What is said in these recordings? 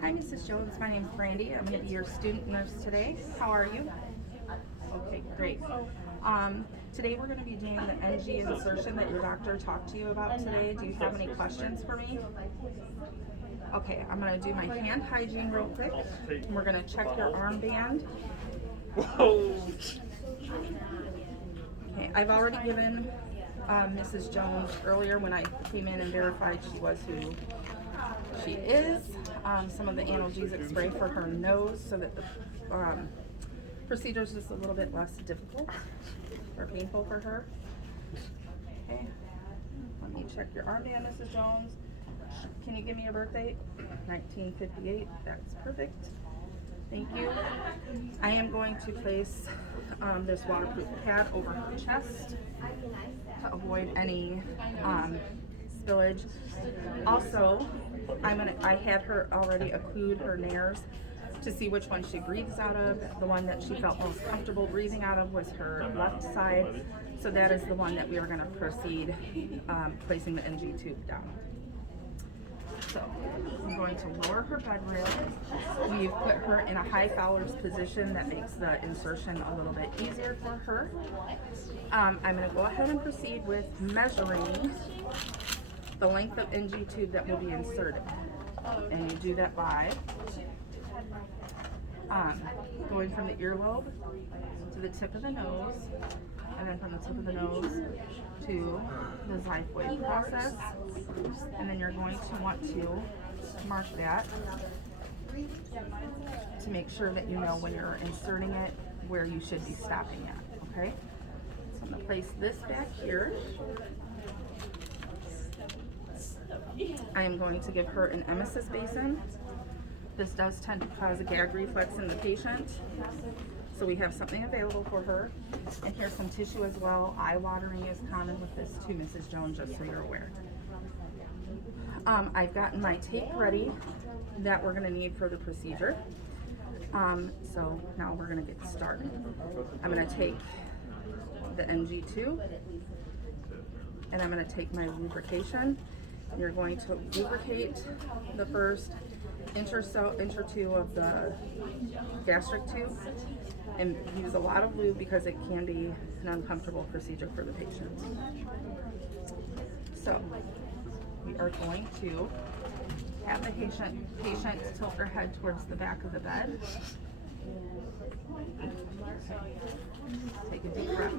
Hi, Mrs. Jones. My name is Brandy. I'm going to be your student nurse today. How are you? Okay, great. Today we're going to be doing the NG insertion that your doctor talked to you about today. Do you have any questions for me? Okay, I'm going to do my hand hygiene real quick. We're going to check your armband. Whoa! Okay, I've already given Mrs. Jones earlier when I came in and verified she was who she is. Some of the analgesic spray for her nose so that the procedure is just a little bit less difficult or painful for her. Okay, let me check your armband, Mrs. Jones. Can you give me your birth date? 1958. That's perfect. Thank you. I am going to place this waterproof pad over her chest to avoid any spillage. Also, I had her already occlude her nares to see which one she breathes out of. The one that she felt most comfortable breathing out of was her left side. So that is the one that we are going to proceed placing the NG tube down. So I'm going to lower her bed rail. We've put her in a high Fowler's position that makes the insertion a little bit easier for her. I'm going to go ahead and proceed with measuring the length of NG tube that will be inserted. And you do that by going from the earlobe to the tip of the nose, and then from the tip of the nose to the xiphoid process. And then you're going to want to mark that to make sure that you know when you're inserting it where you should be stopping at, okay? So I'm going to place this back here. I am going to give her an emesis basin. This does tend to cause a gag reflex in the patient, so we have something available for her. And here's some tissue as well. Eye watering is common with this too, Mrs. Jones, just so you're aware. I've gotten my tape ready that we're going to need for the procedure. So now we're going to get started. I'm going to take the NG tube, and I'm going to take my lubrication. You're going to lubricate the first inch or two of the gastric tube, and use a lot of lube because it can be an uncomfortable procedure for the patient. So we are going to have the patient tilt her head towards the back of the bed. Take a deep breath.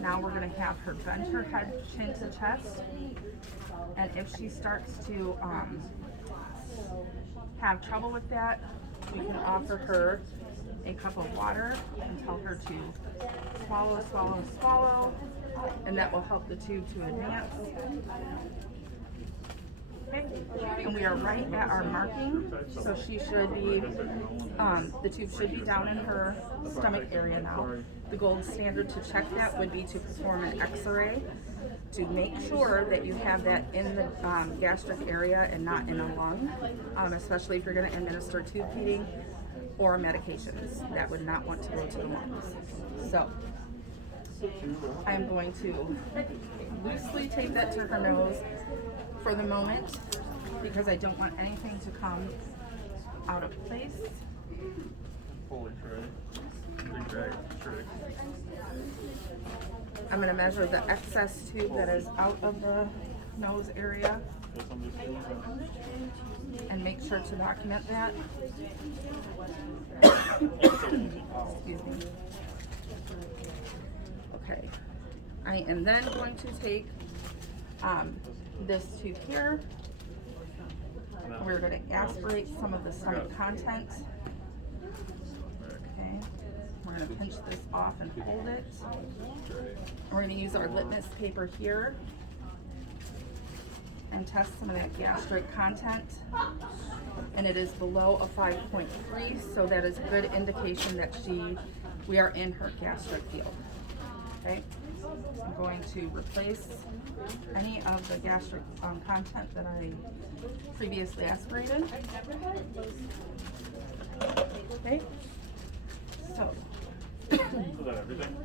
Now we're going to have her bend her head chin to chest, and if she starts to have trouble with that, we can offer her a cup of water and tell her to swallow, swallow, swallow, and that will help the tube to advance. Okay. And we are right at our marking, so she should be, the tube should be down in her stomach area now. The gold standard to check that would be to perform an X-ray to make sure that you have that in the gastric area and not in a lung, especially if you're going to administer tube feeding or medications that would not want to go to the lungs. So I'm going to loosely tape that to her nose for the moment because I don't want anything to come out of place. Holy trick. I'm going to measure the excess tube that is out of the nose area and make sure to document that. Excuse me. Okay. I am then going to take this tube here. We're going to aspirate some of the stomach content. Okay. We're going to pinch this off and hold it. We're going to use our litmus paper here and test some of that gastric content. And it is below a 5.3, so that is a good indication that we are in her gastric field. Okay. I'm going to replace any of the gastric content that I previously aspirated. Okay. So. Is that everything?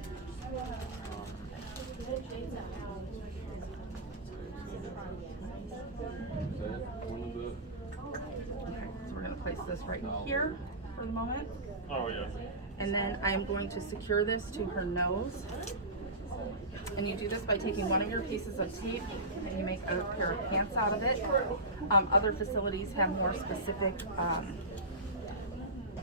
this right here for the moment. Oh, yeah. And then I'm going to secure this to her nose. And you do this by taking one of your pieces of tape and you make a pair of pants out of it. Other facilities have more specific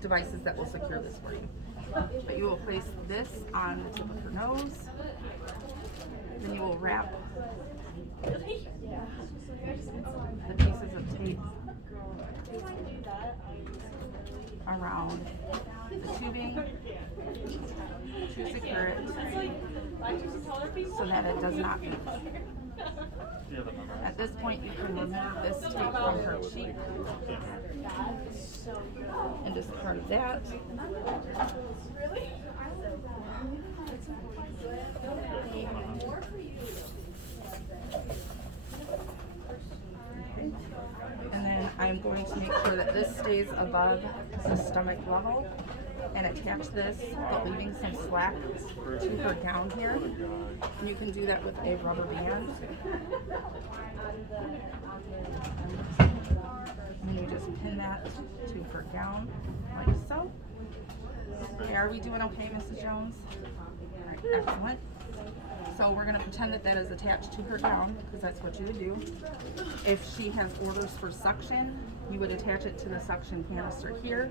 devices that will secure this for you. But you will place this on the tip of her nose. Then you will wrap the pieces of tape around the tubing to secure it so that it does not move. At this point, you can remove this tape from her cheek and discard that. Okay. And then I'm going to make sure that this stays above the stomach level and attach this, but leaving some slack to her gown here. And you can do that with a rubber band. And you just pin that to her gown, like so. Okay, are we doing okay, Mrs. Jones? All right, excellent. So we're going to pretend that that is attached to her gown, because that's what you would do. If she has orders for suction, you would attach it to the suction canister here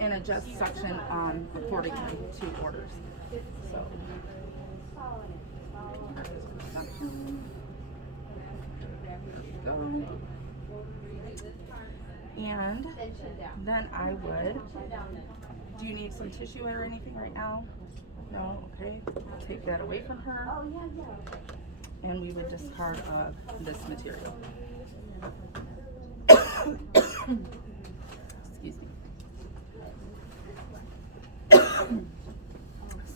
and adjust suction accordingly to orders. So, suction. There we go. And then I would, do you need some tissue or anything right now? No? Okay. Take that away from her. And we would discard this material. Excuse me.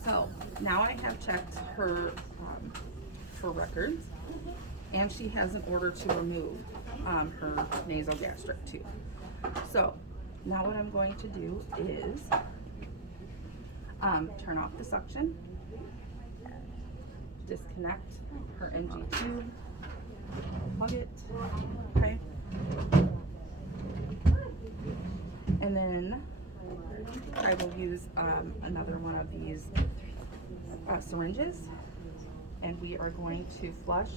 So now I have checked her records, and she has an order to remove her nasogastric tube. So now what I'm going to do is turn off the suction, disconnect her NG tube, plug it, okay, and then I will use another one of these syringes, and we are going to flush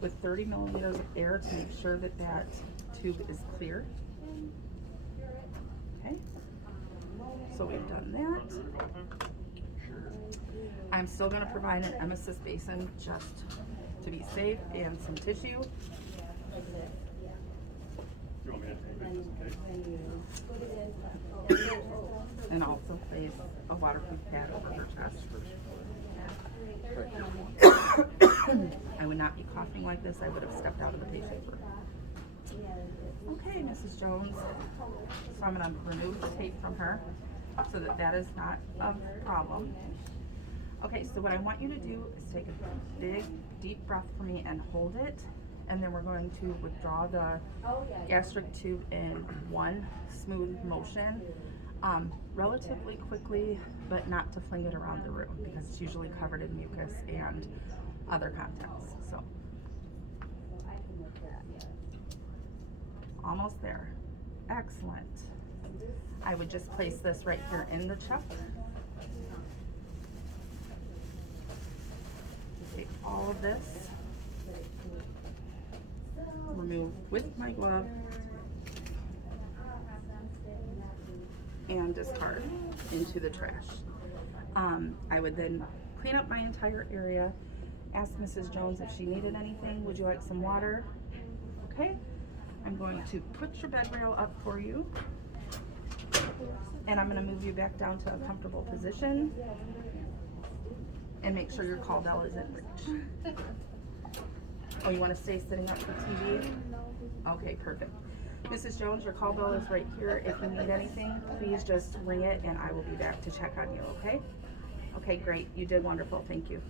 with 30 milliliters of air to make sure that that tube is clear. Okay, so we've done that. I'm still going to provide an emesis basin just to be safe and some tissue. You want me to take this, okay? And also place a waterproof pad over her chest. I would not be coughing like this. I would have stepped out of the patient room. Okay, Mrs. Jones. So I'm going to remove the tape from her so that that is not a problem. Okay, so what I want you to do is take a big, deep breath for me and hold it. And then we're going to withdraw the gastric tube in one smooth motion, relatively quickly, but not to fling it around the room because it's usually covered in mucus and other contents. So, almost there. Excellent. I would just place this right here in the chuck. Take all of this, remove with my glove, and discard into the trash. I would then clean up my entire area, ask Mrs. Jones if she needed anything. Would you like some water? Okay. I'm going to put your bed rail up for you, and I'm going to move you back down to a comfortable position and make sure your call bell is in reach. Oh, you want to stay sitting up for TV? Okay, perfect. Mrs. Jones, your call bell is right here. If you need anything, please just ring it and I will be back to check on you, okay? Okay, great. You did wonderful. Thank you.